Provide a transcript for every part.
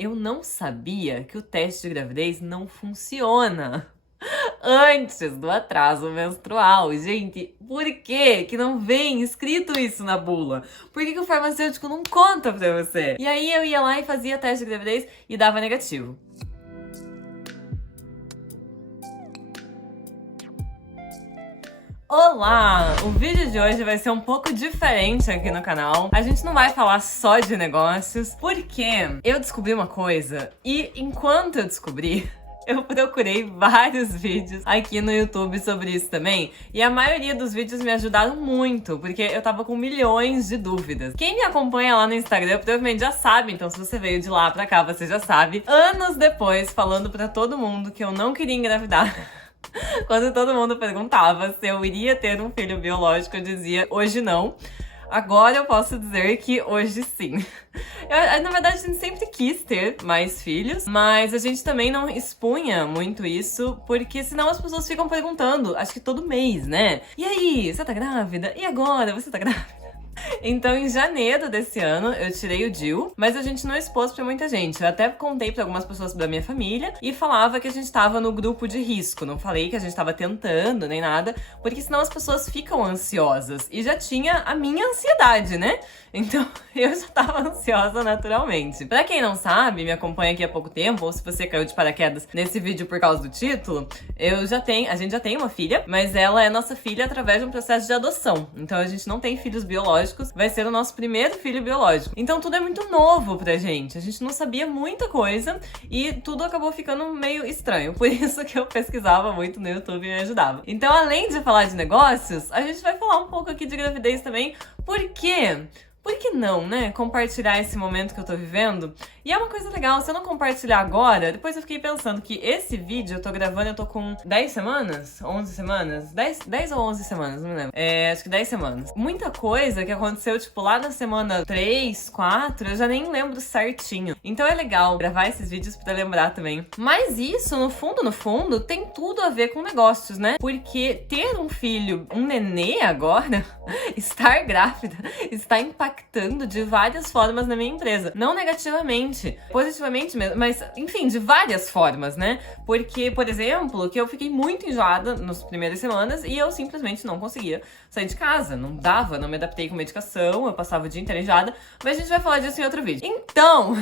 Eu não sabia que o teste de gravidez não funciona antes do atraso menstrual. Gente, por que não vem escrito isso na bula? Por que o farmacêutico não conta pra você? E aí eu ia lá e fazia teste de gravidez e dava negativo. Olá! O vídeo de hoje vai ser um pouco diferente aqui no canal. A gente não vai falar só de negócios, porque eu descobri uma coisa e enquanto eu descobri, eu procurei vários vídeos aqui no YouTube sobre isso também, e a maioria dos vídeos me ajudaram muito, porque eu tava com milhões de dúvidas. Quem me acompanha lá no Instagram provavelmente já sabe, então se você veio de lá pra cá, você já sabe. Anos depois, falando pra todo mundo que eu não queria engravidar. Quando todo mundo perguntava se eu iria ter um filho biológico, eu dizia, hoje não. Agora eu posso dizer que hoje sim. Na verdade, a gente sempre quis ter mais filhos, mas a gente também não expunha muito isso, porque senão as pessoas ficam perguntando, acho que todo mês, né? E aí, você tá grávida? E agora, você tá grávida? Então, em janeiro desse ano, eu tirei o DIU, mas a gente não expôs pra muita gente. Eu até contei pra algumas pessoas da minha família e falava que a gente tava no grupo de risco. Não falei que a gente tava tentando nem nada, porque senão as pessoas ficam ansiosas. E já tinha a minha ansiedade, né? Então, eu já tava ansiosa naturalmente. Pra quem não sabe, me acompanha aqui há pouco tempo, ou se você caiu de paraquedas nesse vídeo por causa do título, a gente já tem uma filha, mas ela é nossa filha através de um processo de adoção. Então, a gente não tem filhos biológicos, vai ser o nosso primeiro filho biológico. Então tudo é muito novo pra gente, a gente não sabia muita coisa e tudo acabou ficando meio estranho. Por isso que eu pesquisava muito no YouTube e me ajudava. Então, além de falar de negócios, a gente vai falar um pouco aqui de gravidez também, porque... Por que não, né? Compartilhar esse momento que eu tô vivendo. E é uma coisa legal, se eu não compartilhar agora, depois eu fiquei pensando que esse vídeo eu tô gravando, eu tô com 10 semanas? 11 semanas? 10 ou 11 semanas, não me lembro. Acho que 10 semanas. Muita coisa que aconteceu, tipo, lá na semana 3, 4, eu já nem lembro certinho. Então é legal gravar esses vídeos pra lembrar também. Mas isso, no fundo, tem tudo a ver com negócios, né? Porque ter um filho, um nenê agora, estar grávida, está impactando de várias formas na minha empresa. Não negativamente, positivamente mesmo, mas enfim, de várias formas, né? Porque, por exemplo, que eu fiquei muito enjoada nas primeiras semanas e eu simplesmente não conseguia sair de casa. Não dava, não me adaptei com medicação, eu passava o dia inteiro enjoada, mas a gente vai falar disso em outro vídeo. Então...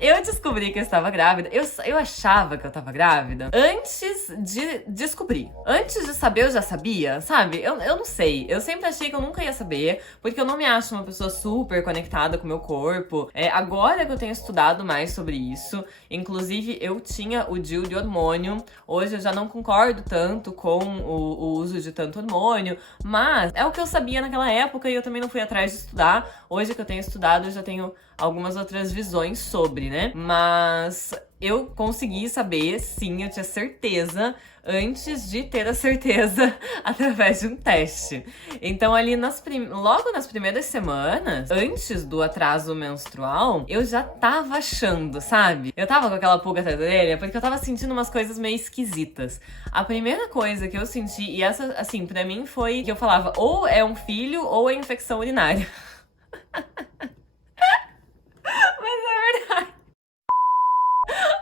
eu descobri que eu estava grávida. Eu achava que eu estava grávida antes de descobrir. Antes de saber, eu já sabia, sabe? Eu não sei. Eu sempre achei que eu nunca ia saber, porque eu não me acho uma pessoa super conectada com o meu corpo. Agora que eu tenho estudado mais sobre isso, inclusive eu tinha o DIU de hormônio. Hoje eu já não concordo tanto com o uso de tanto hormônio, mas é o que eu sabia naquela época e eu também não fui atrás de estudar. Hoje que eu tenho estudado, eu já tenho algumas outras visões sobre, né? Mas eu consegui saber, sim, eu tinha certeza, antes de ter a certeza através de um teste. Então ali logo nas primeiras semanas, antes do atraso menstrual, eu já tava achando, sabe? Eu tava com aquela pulga atrás da orelha, porque eu tava sentindo umas coisas meio esquisitas. A primeira coisa que eu senti, e essa, assim, pra mim foi que eu falava, ou é um filho, ou é infecção urinária.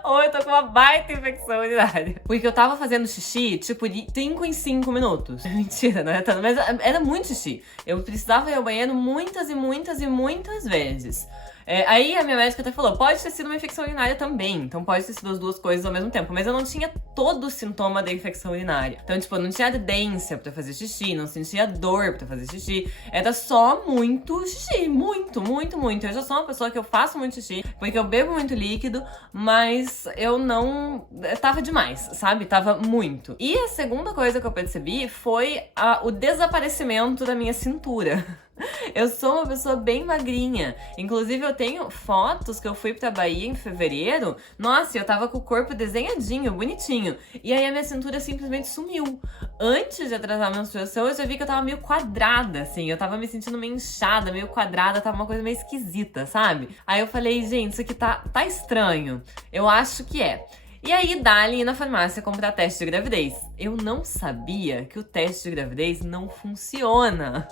Ou eu tô com uma baita infecção urinária. Porque eu tava fazendo xixi, tipo, de 5 em 5 minutos. Mentira, não é tanto, mas era muito xixi. Eu precisava ir ao banheiro muitas e muitas e muitas vezes. Aí a minha médica até falou, pode ter sido uma infecção urinária também, então pode ter sido as duas coisas ao mesmo tempo, mas eu não tinha todo o sintoma da infecção urinária. Então, tipo, eu não tinha ardência pra fazer xixi, não sentia dor pra fazer xixi, era só muito xixi, muito. Eu já sou uma pessoa que eu faço muito xixi, porque eu bebo muito líquido, mas eu não... tava demais, sabe? Tava muito. E a segunda coisa que eu percebi foi o desaparecimento da minha cintura. Eu sou uma pessoa bem magrinha. Inclusive, eu tenho fotos que eu fui pra Bahia em fevereiro. Nossa, eu tava com o corpo desenhadinho, bonitinho. E aí a minha cintura simplesmente sumiu. Antes de atrasar a menstruação, eu já vi que eu tava meio quadrada, assim. Eu tava me sentindo meio inchada, meio quadrada. Tava uma coisa meio esquisita, sabe? Aí eu falei, gente, isso aqui tá estranho. Eu acho que é. E aí, dali ir na farmácia comprar teste de gravidez. Eu não sabia que o teste de gravidez não funciona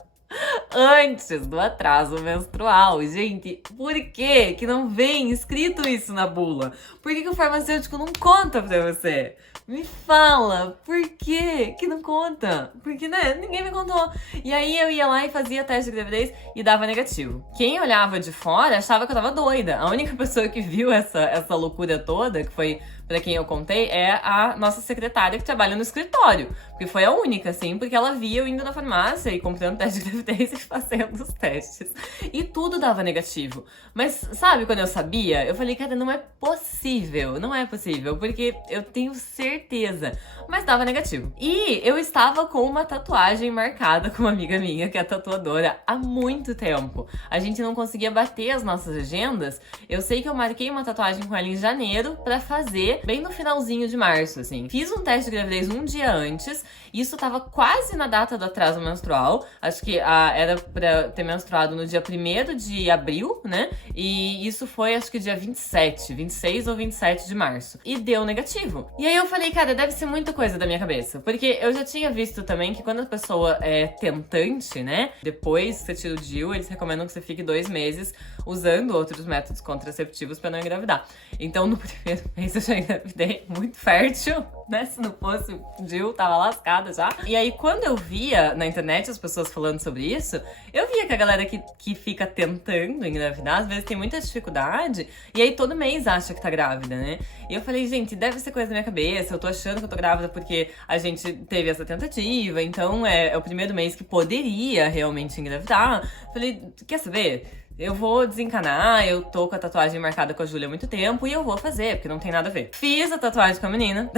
antes do atraso menstrual. Gente, por que não vem escrito isso na bula? Por que o farmacêutico não conta pra você? Me fala, por que não conta? Porque, né, ninguém me contou. E aí eu ia lá e fazia teste de gravidez e dava negativo. Quem olhava de fora achava que eu tava doida. A única pessoa que viu essa loucura toda, que foi pra quem eu contei, é a nossa secretária que trabalha no escritório. Porque foi a única, assim, porque ela via eu indo na farmácia e comprando teste de gravidez e fazendo os testes. E tudo dava negativo. Mas, sabe, quando eu sabia, eu falei, cara, não é possível. Não é possível, porque eu tenho certeza. Mas dava negativo. E eu estava com uma tatuagem marcada com uma amiga minha, que é tatuadora, há muito tempo. A gente não conseguia bater as nossas agendas. Eu sei que eu marquei uma tatuagem com ela em janeiro pra fazer bem no finalzinho de março, assim. Fiz um teste de gravidez um dia antes. Isso tava quase na data do atraso menstrual. Acho que era pra ter menstruado no dia 1º de abril, né? E isso foi, acho que dia 26 ou 27 de março. E deu negativo. E aí eu falei, cara, deve ser muita coisa da minha cabeça. Porque eu já tinha visto também que quando a pessoa é tentante, né? Depois que você tira o DIU, eles recomendam que você fique 2 meses usando outros métodos contraceptivos pra não engravidar. Então, no primeiro mês eu já engravidei muito fértil, né? Se não fosse o DIU, tava lascada já. E aí, quando eu via na internet as pessoas falando sobre isso, eu via que a galera que fica tentando engravidar, às vezes tem muita dificuldade, e aí todo mês acha que tá grávida, né? E eu falei, gente, deve ser coisa da minha cabeça, eu tô achando que eu tô grávida porque a gente teve essa tentativa, então é o primeiro mês que poderia realmente engravidar. Falei, quer saber? Eu vou desencanar, eu tô com a tatuagem marcada com a Júlia há muito tempo e eu vou fazer, porque não tem nada a ver. Fiz a tatuagem com a menina,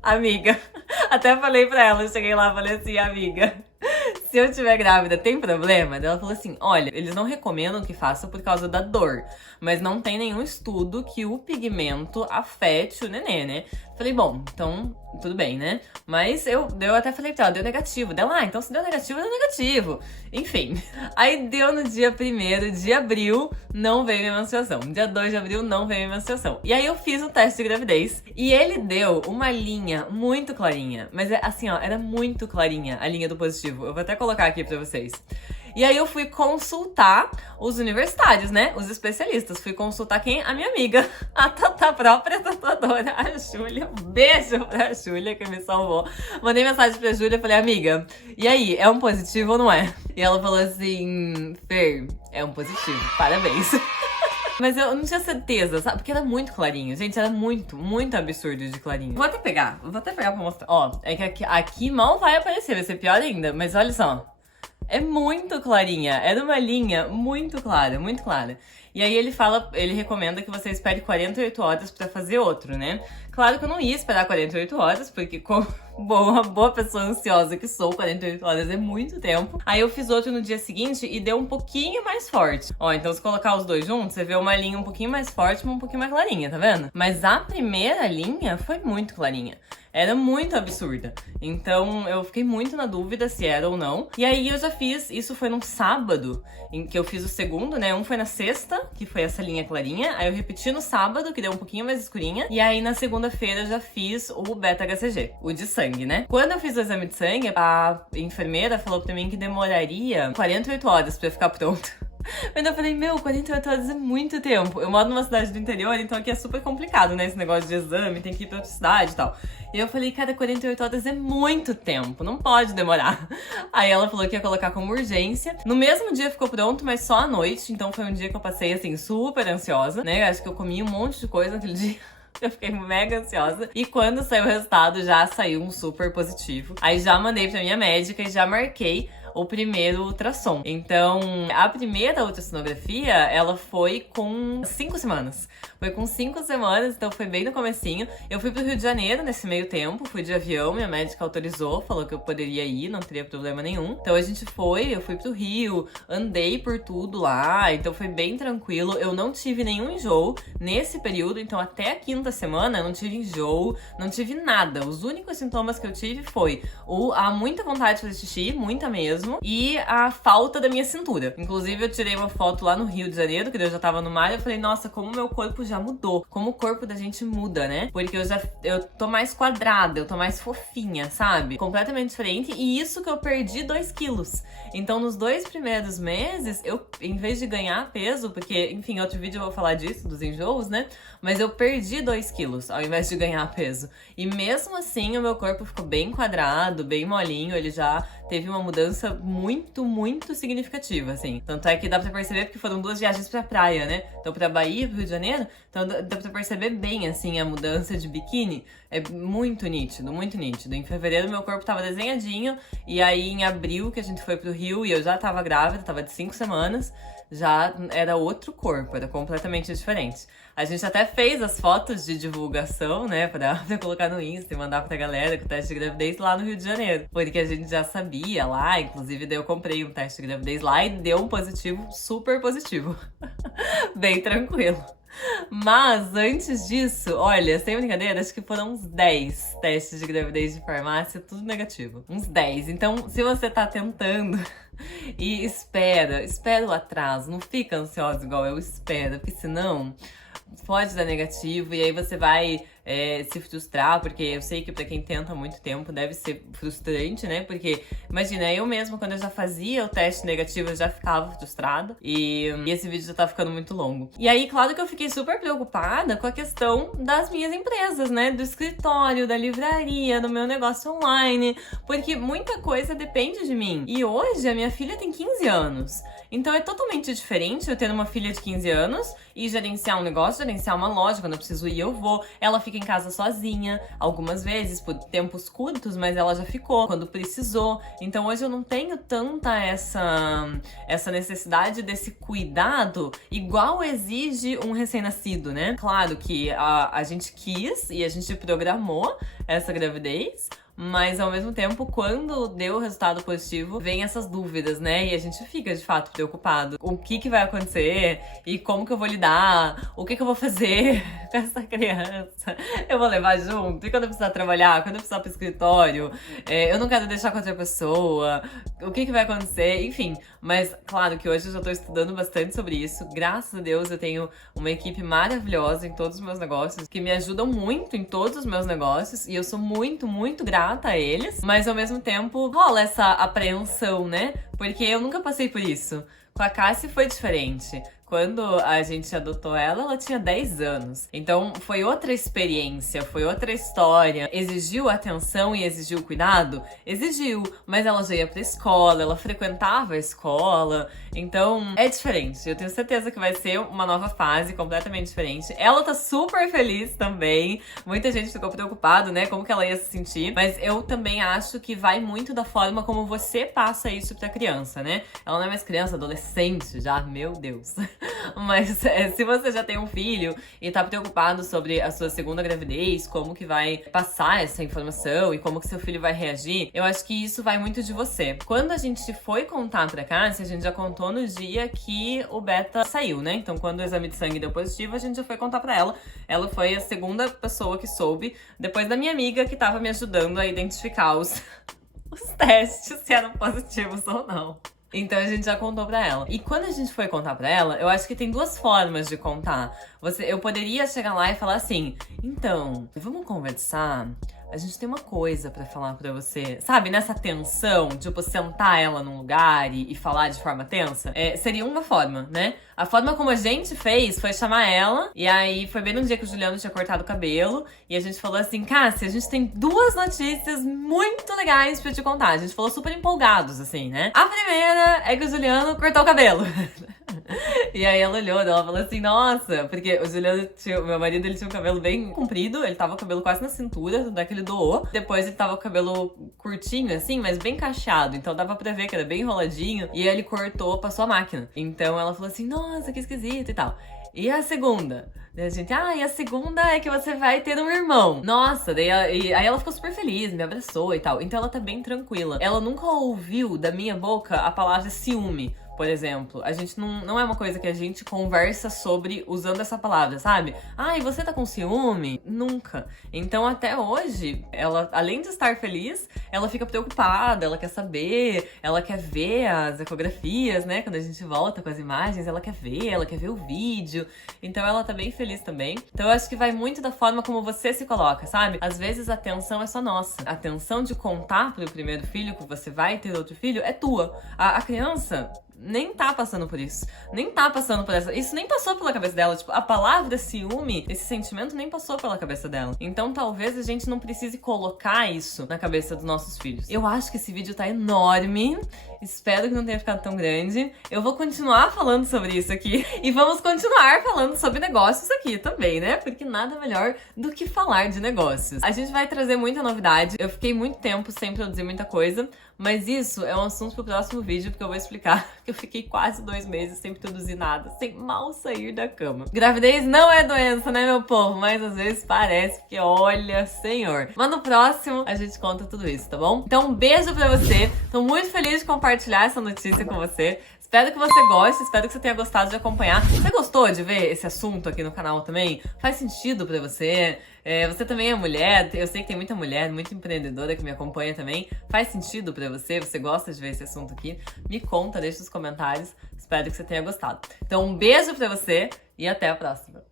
amiga. Até falei pra ela, eu cheguei lá e falei assim, amiga, se eu tiver grávida, tem problema? Ela falou assim, olha, eles não recomendam que faça por causa da dor, mas não tem nenhum estudo que o pigmento afete o nenê, né? Falei, bom, então tudo bem, né? Mas eu até falei pra ela, deu negativo. Dela, então se deu negativo, deu negativo. Enfim, aí deu no dia 1º de abril, não veio minha menstruação. Dia 2 de abril, não veio minha menstruação. E aí eu fiz o teste de gravidez e ele deu uma linha muito clarinha. Mas assim, ó, era muito clarinha a linha do positivo. Eu vou até colocar aqui pra vocês. E aí eu fui consultar os universitários, né? Os especialistas. Fui consultar quem? A minha amiga, a própria tatuadora, a Júlia. Um beijo pra Júlia, que me salvou. Mandei mensagem pra Júlia e falei, amiga, e aí, é um positivo ou não é? E ela falou assim, Fer, é um positivo, parabéns. Mas eu não tinha certeza, sabe? Porque era muito clarinho. Gente, era muito, muito absurdo de clarinho. Vou até pegar pra mostrar. Ó, é que aqui mal vai aparecer, vai ser pior ainda. Mas olha só. É muito clarinha, era uma linha muito clara, muito clara. E aí ele recomenda que você espere 48 horas pra fazer outro, né? Claro que eu não ia esperar 48 horas, porque como uma boa pessoa ansiosa que sou, 48 horas é muito tempo. Aí eu fiz outro no dia seguinte e deu um pouquinho mais forte. Ó, então se colocar os dois juntos, você vê uma linha um pouquinho mais forte, mas um pouquinho mais clarinha, tá vendo? Mas a primeira linha foi muito clarinha. Era muito absurda. Então eu fiquei muito na dúvida se era ou não. E aí eu já fiz, isso foi num sábado, em que eu fiz o segundo, né? Um foi na sexta, que foi essa linha clarinha. Aí eu repeti no sábado, que deu um pouquinho mais escurinha. E aí na segunda-feira eu já fiz o beta-HCG, o de sangue, né? Quando eu fiz o exame de sangue, a enfermeira falou pra mim que demoraria 48 horas pra eu ficar pronta. Mas eu falei, 48 horas é muito tempo. Eu moro numa cidade do interior, então aqui é super complicado, né? Esse negócio de exame, tem que ir pra outra cidade e tal. E eu falei, cara, 48 horas é muito tempo, não pode demorar. Aí ela falou que ia colocar como urgência. No mesmo dia ficou pronto, mas só à noite. Então foi um dia que eu passei, assim, super ansiosa, né? Acho que eu comi um monte de coisa naquele dia. Eu fiquei mega ansiosa. E quando saiu o resultado, já saiu um super positivo. Aí já mandei pra minha médica e já marquei o primeiro ultrassom. Então, a primeira ultrassonografia, ela foi com 5 semanas. Foi com 5 semanas, então foi bem no comecinho. Eu fui pro Rio de Janeiro nesse meio tempo, fui de avião, minha médica autorizou, falou que eu poderia ir, não teria problema nenhum. Então a gente foi, eu fui pro Rio, andei por tudo lá, então foi bem tranquilo. Eu não tive nenhum enjoo nesse período, então até a 5ª semana eu não tive enjoo, não tive nada. Os únicos sintomas que eu tive foi muita vontade de fazer xixi, muita mesmo. mesmo e a falta da minha cintura. Inclusive, eu tirei uma foto lá no Rio de Janeiro, que eu já tava no mar, e eu falei, nossa, como meu corpo já mudou. Como o corpo da gente muda, né? Porque eu tô mais quadrada, eu tô mais fofinha, sabe? Completamente diferente. E isso que eu perdi 2 quilos. Então, nos 2 primeiros meses, eu, em vez de ganhar peso, porque, enfim, outro vídeo eu vou falar disso, dos enjoos, né? Mas eu perdi 2 quilos ao invés de ganhar peso. E mesmo assim, o meu corpo ficou bem quadrado, bem molinho, ele já teve uma mudança muito, muito significativa, assim. Tanto é que dá pra perceber porque foram 2 viagens pra praia, né? Então, pra Bahia, pro Rio de Janeiro, então dá pra perceber bem, assim, a mudança de biquíni. É muito nítido, muito nítido. Em fevereiro, meu corpo tava desenhadinho, e aí em abril, que a gente foi pro Rio, e eu já tava grávida, tava de 5 semanas, já era outro corpo, era completamente diferente. A gente até fez as fotos de divulgação, né, pra colocar no Insta e mandar pra galera com o teste de gravidez lá no Rio de Janeiro. Porque a gente já sabia lá, inclusive daí eu comprei um teste de gravidez lá e deu um positivo, super positivo. Bem tranquilo. Mas antes disso, olha, sem brincadeira, acho que foram uns 10 testes de gravidez de farmácia, tudo negativo. Uns 10. Então, se você tá tentando e espera o atraso, não fica ansiosa igual eu espero, porque senão pode dar negativo e aí você vai se frustrar, porque eu sei que pra quem tenta há muito tempo deve ser frustrante, né? Porque, imagina, eu mesma, quando eu já fazia o teste negativo, eu já ficava frustrada e esse vídeo já tá ficando muito longo. E aí, claro que eu fiquei super preocupada com a questão das minhas empresas, né? Do escritório, da livraria, do meu negócio online, porque muita coisa depende de mim. E hoje, a minha filha tem 15 anos. Então é totalmente diferente eu ter uma filha de 15 anos e gerenciar um negócio, gerenciar uma loja. Quando eu preciso ir, eu vou. Ela fica em casa sozinha, algumas vezes, por tempos curtos, mas ela já ficou quando precisou. Então hoje eu não tenho tanta essa necessidade desse cuidado igual exige um recém-nascido, né? Claro que a gente quis e a gente programou essa gravidez, mas ao mesmo tempo, quando deu o resultado positivo, vem essas dúvidas, né? E a gente fica, de fato, preocupado. O que vai acontecer? E como que eu vou lidar? O que eu vou fazer com essa criança? Eu vou levar junto? E quando eu precisar trabalhar? Quando eu precisar pro escritório? Eu não quero deixar com outra pessoa? O que vai acontecer? Enfim, mas claro que hoje eu já tô estudando bastante sobre isso. Graças a Deus eu tenho uma equipe maravilhosa em todos os meus negócios, que me ajudam muito em todos os meus negócios. E eu sou muito, muito grata a eles, mas ao mesmo tempo rola essa apreensão, né? Porque eu nunca passei por isso. Com a Cassie foi diferente. Quando a gente adotou ela, ela tinha 10 anos. Então foi outra experiência, foi outra história. Exigiu atenção e exigiu cuidado? Exigiu, mas ela já ia pra escola, ela frequentava a escola. Então é diferente. Eu tenho certeza que vai ser uma nova fase completamente diferente. Ela tá super feliz também. Muita gente ficou preocupado, né? Como que ela ia se sentir. Mas eu também acho que vai muito da forma como você passa isso pra criança, né? Ela não é mais criança, adolescente já, meu Deus. Mas se você já tem um filho e tá preocupado sobre a sua segunda gravidez, como que vai passar essa informação e como que seu filho vai reagir, eu acho que isso vai muito de você. Quando a gente foi contar pra Cássia, a gente já contou no dia que o beta saiu, né? Então quando o exame de sangue deu positivo, a gente já foi contar pra ela. Ela foi a segunda pessoa que soube, depois da minha amiga que tava me ajudando a identificar os testes, se eram positivos ou não. Então a gente já contou pra ela. E quando a gente foi contar pra ela, eu acho que tem 2 formas de contar. Eu poderia chegar lá e falar assim, então, vamos conversar? A gente tem uma coisa pra falar pra você. Sabe, nessa tensão, tipo, sentar ela num lugar e falar de forma tensa, seria uma forma, né? A forma como a gente fez foi chamar ela, e aí foi bem no dia que o Juliano tinha cortado o cabelo, e a gente falou assim, Cássia, a gente tem 2 notícias muito legais pra te contar. A gente falou super empolgados, assim, né? A primeira é que o Juliano cortou o cabelo. E aí ela olhou, ela falou assim, nossa, porque o Juliano meu marido, ele tinha um cabelo bem comprido, ele tava com o cabelo quase na cintura, tanto é que ele doou. Depois ele tava com o cabelo curtinho, assim, mas bem cacheado, então dava pra ver que era bem enroladinho. E aí ele cortou, passou a máquina. Então ela falou assim, nossa, que esquisito e tal. E a segunda? Daí a gente, e a segunda é que você vai ter um irmão. Nossa, aí ela ficou super feliz, me abraçou e tal. Então ela tá bem tranquila. Ela nunca ouviu da minha boca a palavra ciúme. por exemplo, a gente não é uma coisa que a gente conversa sobre usando essa palavra, sabe? Ai, você tá com ciúme? Nunca. Então, até hoje, ela, além de estar feliz, ela fica preocupada, ela quer saber, ela quer ver as ecografias, né? Quando a gente volta com as imagens, ela quer ver o vídeo. Então, ela tá bem feliz também. Então, eu acho que vai muito da forma como você se coloca, sabe? Às vezes, a atenção é só nossa. A atenção de contar pro primeiro filho que você vai ter outro filho é tua. A criança nem tá passando por isso. Nem tá passando por essa... Isso nem passou pela cabeça dela. Tipo, a palavra ciúme, esse sentimento nem passou pela cabeça dela. Então, talvez a gente não precise colocar isso na cabeça dos nossos filhos. Eu acho que esse vídeo tá enorme. Espero que não tenha ficado tão grande. Eu vou continuar falando sobre isso aqui. E vamos continuar falando sobre negócios aqui também, né? Porque nada melhor do que falar de negócios. A gente vai trazer muita novidade. Eu fiquei muito tempo sem produzir muita coisa. Mas isso é um assunto pro próximo vídeo, porque eu vou explicar que eu fiquei quase 2 meses sem produzir nada, sem mal sair da cama. Gravidez não é doença, né, meu povo? Mas às vezes parece, porque olha, senhor. Mas no próximo a gente conta tudo isso, tá bom? Então um beijo pra você. Tô muito feliz de compartilhar essa notícia com você. Espero que você goste, espero que você tenha gostado de acompanhar. Você gostou de ver esse assunto aqui no canal também? Faz sentido pra você? Você também é mulher, eu sei que tem muita mulher, muita empreendedora que me acompanha também. Faz sentido pra você? Você gosta de ver esse assunto aqui? Me conta, deixa nos comentários. Espero que você tenha gostado. Então um beijo pra você e até a próxima.